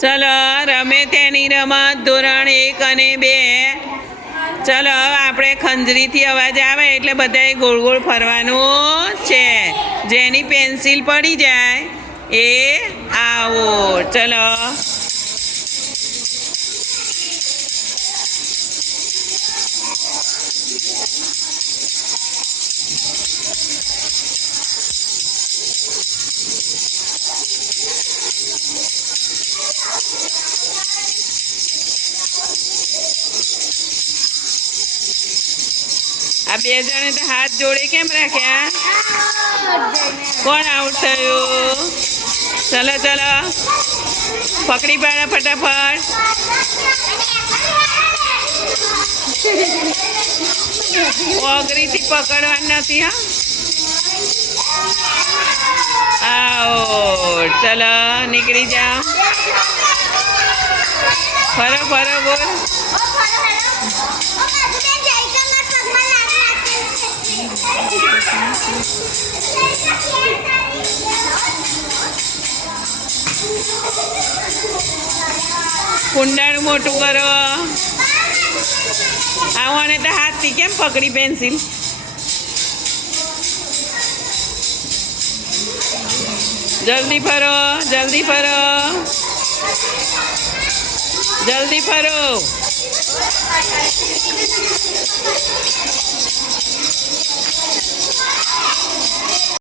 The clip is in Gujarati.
ચલો રમે તેની રમત ધોરણ 1 અને 2. ચલો આપણે ખંજરીથી અવાજ આવે એટલે બધાએ ગોળ ગોળ ફરવાનું છે. જેની પેન્સિલ પડી જાય એ આઉટ. ચલો આ બે જણે તો હાથ જોડે કેમ રાખ્યા? કોણ આઉટ થયું? ચલો ચલો પકડી પાડો ફટાફટ. ઓગરીથી પકડવાનું નથી. હા આઉટ. ચલો નીકળી જાઓ. ફરો ફરો બોલ. કુંડાળું મોટું કરો. આવવાને તો હાથથી કેમ પકડી પેન્સિલ? જલ્દી ફરો જલ્દી ફરો જલ્દી ફરો.